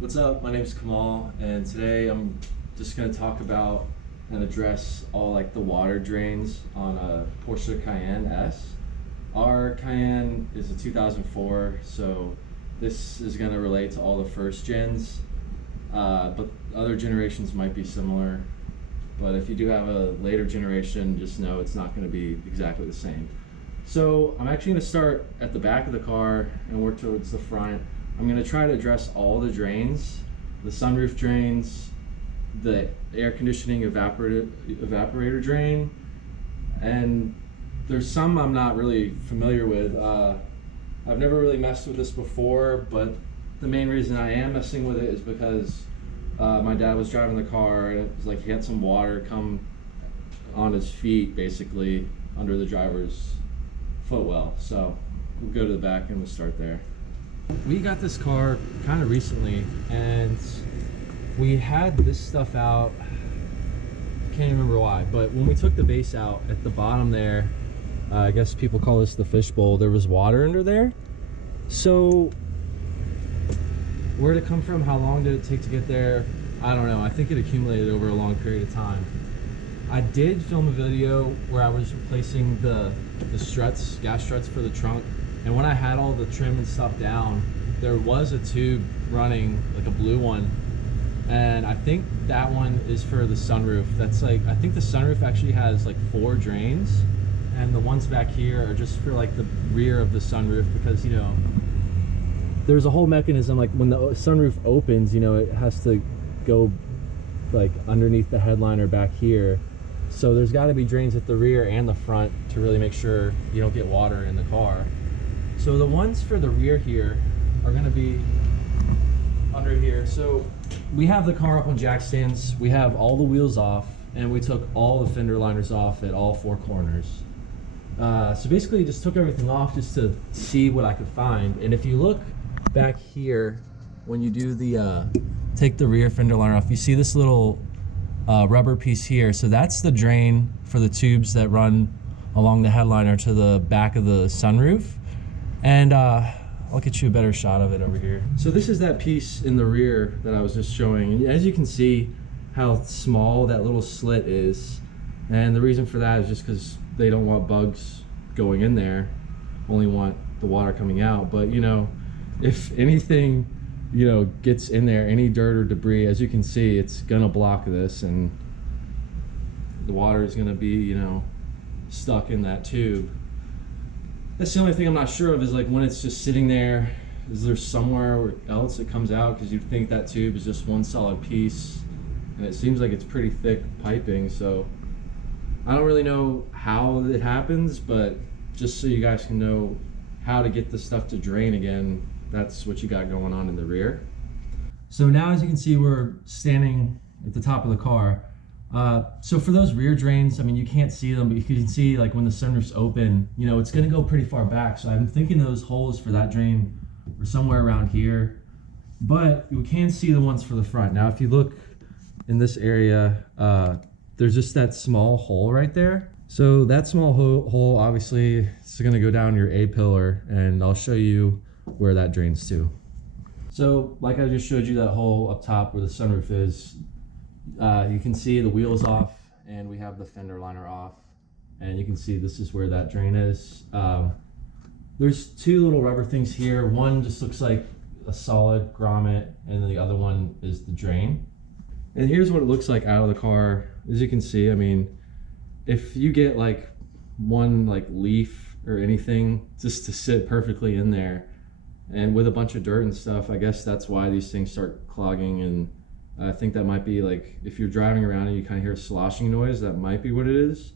What's up? My name is Kamal, and today I'm just going to talk about and address all like the water drains on a Porsche Cayenne S. Our Cayenne is a 2004, so this is going to relate to all the first gens, but other generations might be similar. But if you do have a later generation, just know it's not going to be exactly the same. So I'm actually going to start at the back of the car and work towards the front. I'm going to try to address all the drains, the sunroof drains, the air conditioning evaporator drain, and there's some I'm not really familiar with. I've never really messed with this before, but the main reason I am messing with it is because my dad was driving the car and it was like he had some water come on his feet, basically under the driver's footwell. So we'll go to the back and we'll start there. We got this car kind of recently and we had this stuff out. Can't remember why, but when we took the base out at the bottom there, I guess people call this the fishbowl, there was water under there. So where did it come from? How long did it take to get there? I don't know. I think it accumulated over a long period of time. I did film a video where I was replacing the struts, gas struts for the trunk. And when I had all the trim and stuff down, there was a tube running, like a blue one. And I think that one is for the sunroof. That's like, I think the sunroof actually has like 4 drains. And the ones back here are just for like the rear of the sunroof because, you know, there's a whole mechanism, like when the sunroof opens, you know, it has to go like underneath the headliner back here. So there's got to be drains at the rear and the front to really make sure you don't get water in the car. So the ones for the rear here are going to be under here. So we have the car up on jack stands, we have all the wheels off, and we took all the fender liners off at all 4 corners. So basically just took everything off just to see what I could find. And if you look back here, when you do the take the rear fender liner off, you see this little rubber piece here. So that's the drain for the tubes that run along the headliner to the back of the sunroof. And I'll get you a better shot of it over here. So this is that piece in the rear that I was just showing. And as you can see how small that little slit is. And the reason for that is just because they don't want bugs going in there, only want the water coming out. But you know, if anything, you know, gets in there, any dirt or debris, as you can see, it's gonna block this and the water is gonna be, you know, stuck in that tube. That's the only thing I'm not sure of is like when it's just sitting there, is there somewhere else it comes out? Because you'd think that tube is just one solid piece and it seems like it's pretty thick piping. So I don't really know how it happens, but just so you guys can know how to get the stuff to drain again, that's what you got going on in the rear. So now as you can see, we're standing at the top of the car. So for those rear drains, I mean, you can't see them, but you can see like when the sunroof's open, you know, it's gonna go pretty far back. So I'm thinking those holes for that drain are somewhere around here, but you can see the ones for the front. Now, if you look in this area, there's just that small hole right there. So that small hole, obviously, it's gonna go down your A-pillar, and I'll show you where that drains to. So like I just showed you that hole up top where the sunroof is, you can see the wheels off and we have the fender liner off, and you can see this is where that drain is. There's 2 little rubber things here. One just looks like a solid grommet and then the other one is the drain. And here's what it looks like out of the car. As you can see, I mean, if you get like one like leaf or anything just to sit perfectly in there, and with a bunch of dirt and stuff, I guess that's why these things start clogging. And I think that might be like, if you're driving around and you kind of hear a sloshing noise, that might be what it is.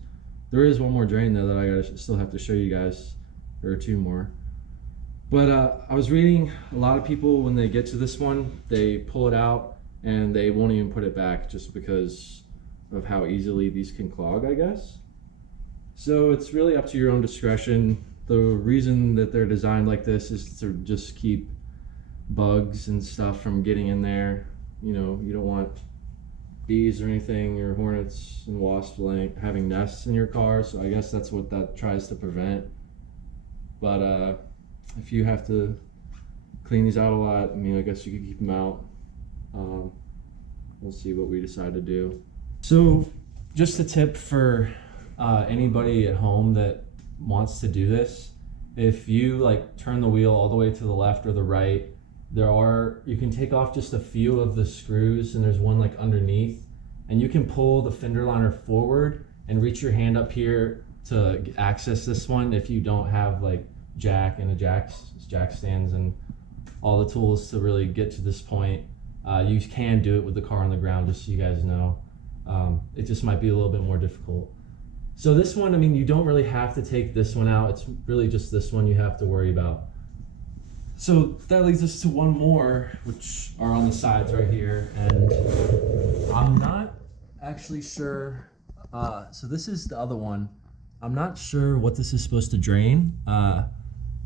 There is one more drain though that I still have to show you guys. There are 2 more. But I was reading a lot of people, when they get to this one, they pull it out and they won't even put it back just because of how easily these can clog, I guess. So it's really up to your own discretion. The reason that they're designed like this is to just keep bugs and stuff from getting in there. You know, you don't want bees or anything, or hornets and wasps having nests in your car. So I guess that's what that tries to prevent. But if you have to clean these out a lot, I mean, I guess you could keep them out We'll see what we decide to do. So just a tip for anybody at home that wants to do this. If you like turn the wheel all the way to the left or the right, you can take off just a few of the screws, and there's one like underneath, and you can pull the fender liner forward and reach your hand up here to access this one if you don't have like jack stands and all the tools to really get to this point. You can do it with the car on the ground, just so you guys know. It just might be a little bit more difficult. So this one, I mean, you don't really have to take this one out. It's really just this one you have to worry about. So that leads us to one more, which are on the sides right here. And I'm not actually sure. So this is the other one. I'm not sure what this is supposed to drain,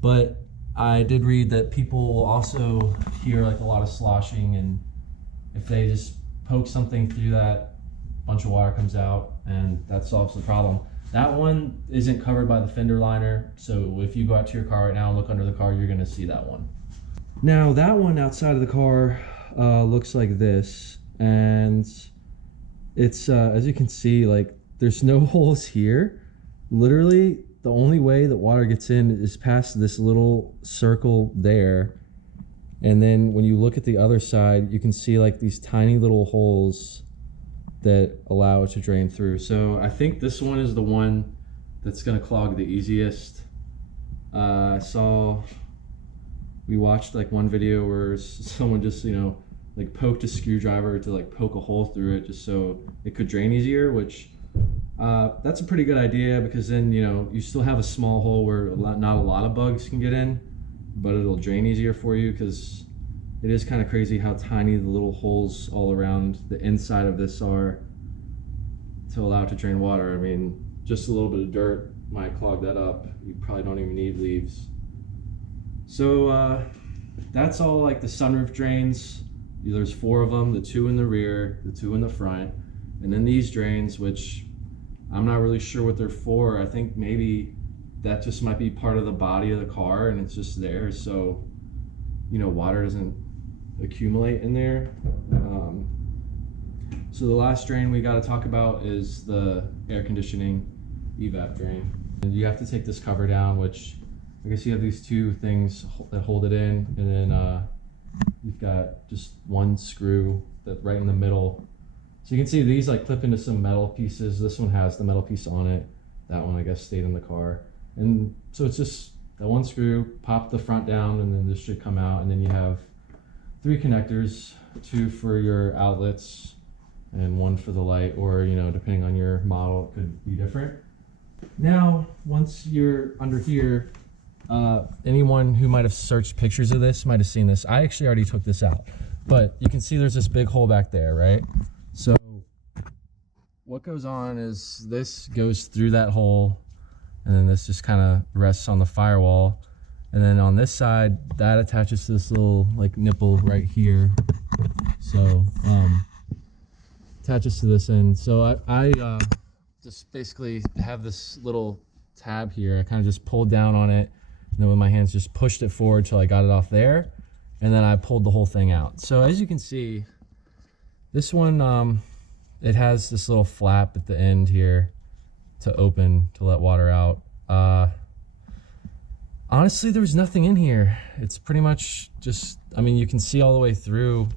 but I did read that people will also hear like a lot of sloshing, and if they just poke something through that, a bunch of water comes out, and that solves the problem. That one isn't covered by the fender liner, so if you go out to your car right now and look under the car, you're gonna see that one. Now that one outside of the car looks like this, and it's as you can see, like there's no holes here. Literally the only way that water gets in is past this little circle there, and then when you look at the other side, you can see like these tiny little holes that allow it to drain through. So I think this one is the one that's gonna clog the easiest. We watched like one video where someone just, you know, like poked a screwdriver to like poke a hole through it just so it could drain easier, which that's a pretty good idea, because then, you know, you still have a small hole where not a lot of bugs can get in, but it'll drain easier for you, because it is kind of crazy how tiny the little holes all around the inside of this are to allow it to drain water. I mean, just a little bit of dirt might clog that up. You probably don't even need leaves. So that's all like the sunroof drains. There's 4 of them, the 2 in the rear, the 2 in the front, and then these drains, which I'm not really sure what they're for. I think maybe that just might be part of the body of the car, and it's just there so, you know, water doesn't accumulate in there. So the last drain we got to talk about is the air conditioning evap drain. And you have to take this cover down, which I guess you have these 2 things that hold it in, and then you've got just one screw that right in the middle. So you can see these like clip into some metal pieces. This one has the metal piece on it. That one I guess stayed in the car. And so it's just that one screw, pop the front down, and then this should come out, and then you have 3 connectors, 2 for your outlets and 1 for the light, or, you know, depending on your model, it could be different. Now, once you're under here, anyone who might have searched pictures of this might have seen this. I actually already took this out, but you can see there's this big hole back there, right? So what goes on is this goes through that hole, and then this just kind of rests on the firewall, and then on this side that attaches to this little like nipple right here. So attaches to this end. So I just basically have this little tab here. I kind of just pulled down on it, and then with my hands just pushed it forward till I got it off there, and then I pulled the whole thing out. So as you can see, this one it has this little flap at the end here to open to let water out. Honestly, there was nothing in here. It's pretty much just, I mean, you can see all the way through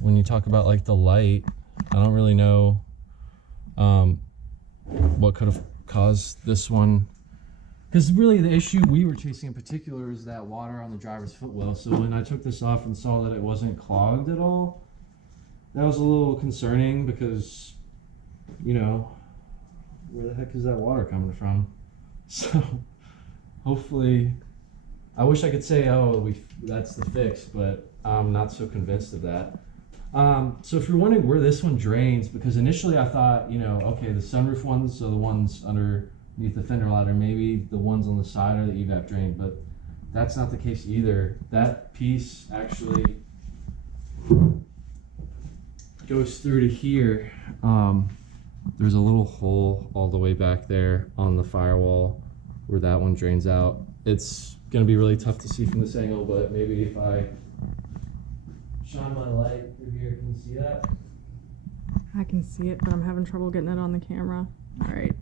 when you talk about like the light. I don't really know what could have caused this one, because really the issue we were chasing in particular is that water on the driver's footwell. So when I took this off and saw that it wasn't clogged at all, that was a little concerning, because, you know, where the heck is that water coming from? So hopefully, I wish I could say, oh, that's the fix, but I'm not so convinced of that. So if you're wondering where this one drains, because initially I thought, you know, okay, the sunroof ones are the ones underneath the fender liner, maybe the ones on the side are the evap drain, but that's not the case either. That piece actually goes through to here. There's a little hole all the way back there on the firewall where that one drains out. It's gonna be really tough to see from this angle, but maybe if I shine my light through here. Can you see that? I can see it, but I'm having trouble getting it on the camera. All right.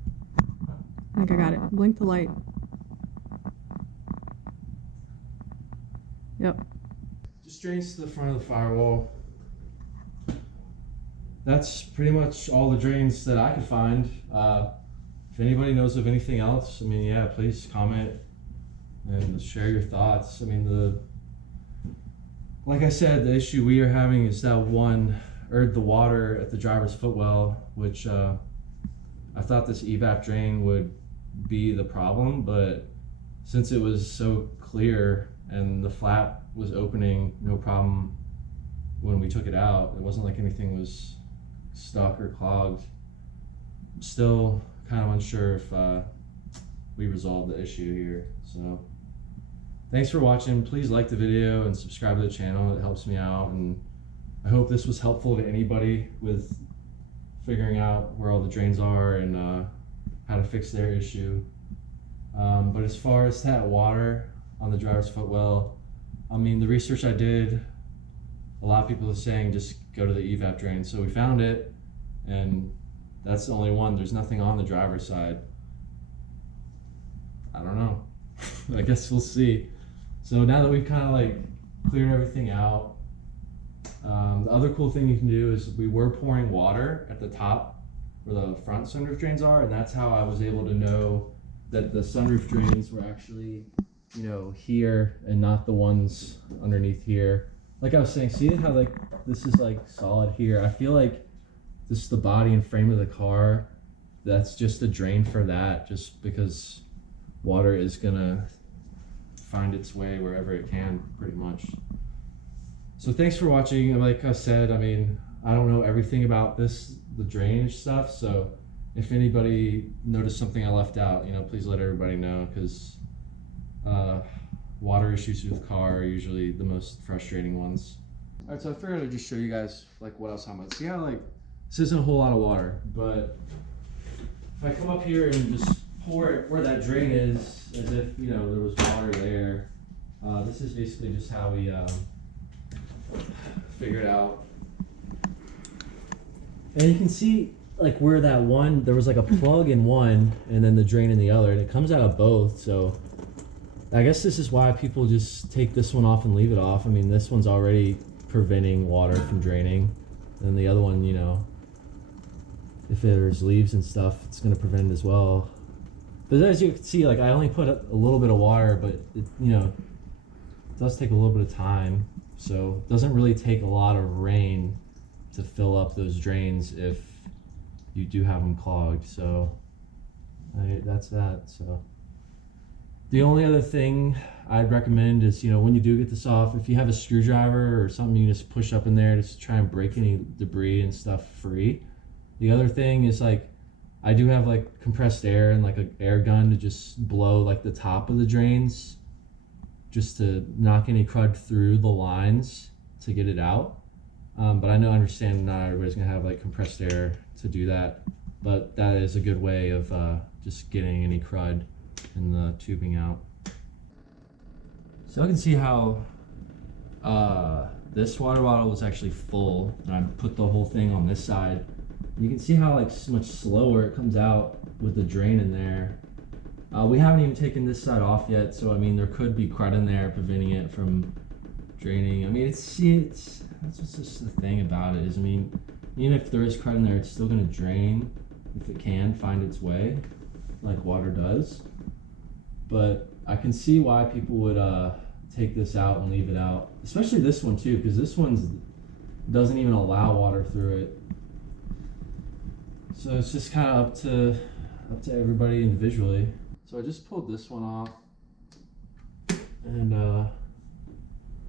I think I got it. Blink the light. Yep. Just drains to the front of the firewall. That's pretty much all the drains that I could find. If anybody knows of anything else, I mean, yeah, please comment and share your thoughts. I mean, like I said, the issue we are having is that the water at the driver's footwell, which I thought this evap drain would be the problem, but since it was so clear and the flap was opening no problem when we took it out, it wasn't like anything was stuck or clogged. I'm still kind of unsure if we resolved the issue here. So thanks for watching. Please like the video and subscribe to the channel. It helps me out, and I hope this was helpful to anybody with figuring out where all the drains are and how to fix their issue. But as far as that water on the driver's footwell, I mean, the research I did, a lot of people are saying just go to the evap drain. So we found it, and that's the only one. There's nothing on the driver's side. I don't know. I guess we'll see. So now that we've kind of like cleared everything out, the other cool thing you can do is we were pouring water at the top where the front sunroof drains are, and that's how I was able to know that the sunroof drains were actually, you know, here and not the ones underneath here. Like I was saying, see how like this is like solid here? I feel like this is the body and frame of the car. That's just a drain for that, just because water is gonna find its way wherever it can, pretty much. So thanks for watching. Like I said, I mean, I don't know everything about the drainage stuff, so if anybody noticed something I left out, you know, please let everybody know, because water issues with the car are usually the most frustrating ones. All right, so I figured I'd just show you guys like what else I'm about. See how like this isn't a whole lot of water, but if I come up here and just pour it where that drain is, as if, you know, there was water there. This is basically just how we figured out. And you can see like where that one, there was like a plug in one and then the drain in the other, and it comes out of both. So I guess this is why people just take this one off and leave it off. I mean, this one's already preventing water from draining, and the other one, you know, if there's leaves and stuff, it's going to prevent it as well. But as you can see, like I only put a little bit of water, but it, you know, it does take a little bit of time. So it doesn't really take a lot of rain to fill up those drains if you do have them clogged. So that's that. So the only other thing I'd recommend is, you know, when you do get this off, if you have a screwdriver or something, you just push up in there to try and break any debris and stuff free. The other thing is, like, I do have like compressed air and like an air gun to just blow like the top of the drains, just to knock any crud through the lines to get it out. But I understand not everybody's gonna have like compressed air to do that, but that is a good way of just getting any crud in the tubing out. So I can see how this water bottle was actually full, and I put the whole thing on this side. You can see how like so much slower it comes out with the drain in there. We haven't even taken this side off yet, so I mean there could be crud in there preventing it from draining. I mean, it's that's just the thing about it is, I mean, even if there is crud in there, it's still going to drain if it can find its way, like water does. But I can see why people would take this out and leave it out, especially this one too, because this one doesn't even allow water through it. So it's just kind of up to everybody individually. So I just pulled this one off, and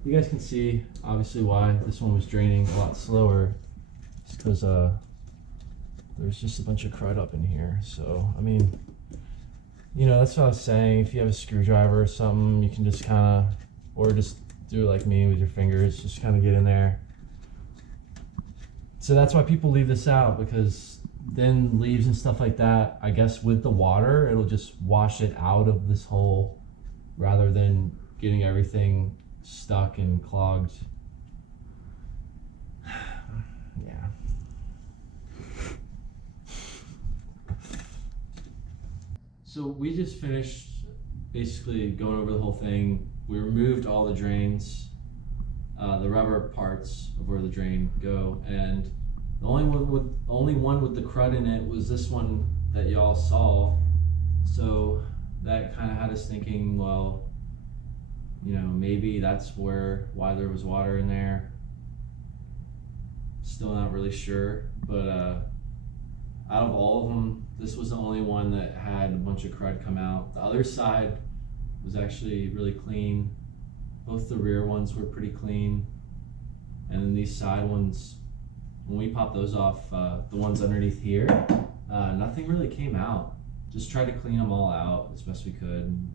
you guys can see obviously why this one was draining a lot slower. It's because there's just a bunch of crud up in here. So I mean, you know, that's what I was saying. If you have a screwdriver or something, you can just kind of, or just do it like me with your fingers, just kind of get in there. So that's why people leave this out, because then leaves and stuff like that, I guess with the water, it'll just wash it out of this hole rather than getting everything stuck and clogged. So we just finished basically going over the whole thing. We removed all the drains, the rubber parts of where the drain go, and the only one with the crud in it was this one that y'all saw. So that kind of had us thinking, well, you know, maybe that's why there was water in there. Still not really sure, but out of all of them, this was the only one that had a bunch of crud come out. The other side was actually really clean. Both the rear ones were pretty clean, and then these side ones, when we popped those off, the ones underneath here, nothing really came out. Just tried to clean them all out as best we could.